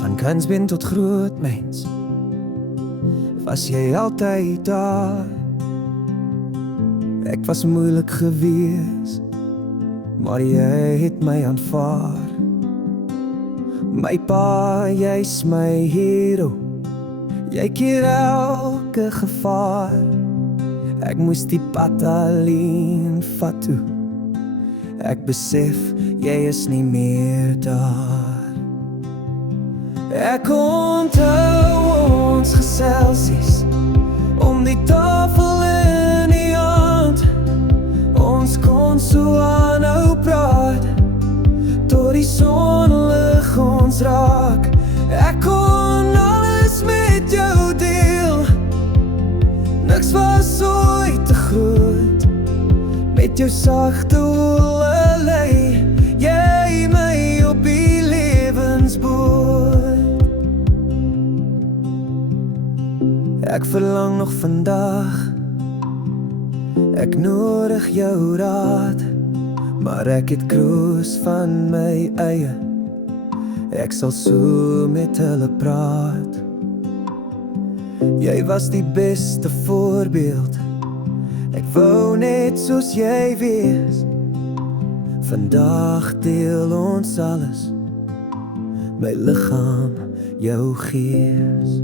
Van kindsbeen tot groot mens was jy altyd daar. Ek was moeilik gewees, maar jy het my aanvaar. My pa, jy's my hero, jy keer elke gevaar. Ek moes die pad alleen vat toe, ek besef jy is nie meer daar. Ek onthou ons geselsies om die tafel in die hand. Ons kon so aanhou praat tot die sonlig ons raak. Ek kon alles met jou deel, niks was ooit te groot. Met jou sagte oë lei jy my op die lewensboot. Ek verlang nog vandag, ek nodig jou raad, maar ek het kroos van my eie, ek sal so met hulle praat. Jy was die beste voorbeeld, ek wou net soos jy wees. Vandag deel ons alles, my liggaam, jou gees.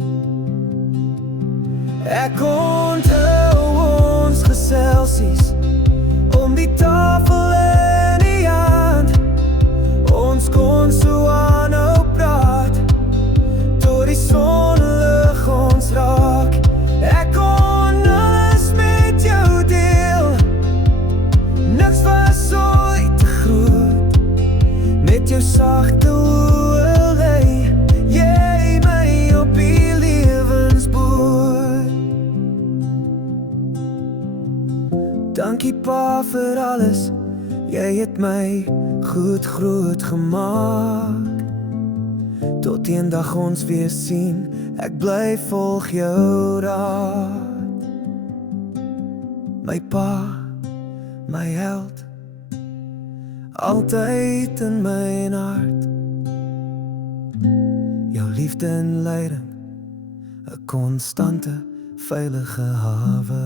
Ek onthou ons geselsies om die tafel in die hand. Ons kon so aanhou praat tot die sonlig ons raak. Ek kon alles met jou deel, niks was ooit te groot. Met jou sagte oë lei jy my op die lewensboot. Dankie pa vir alles, jy het my goed groot gemaak. Tot eendag ons weer sien, ek bly volg jou raad. My pa, my held, altyd in my hart. Jou liefde en leiding, 'n konstante, veilige hawe.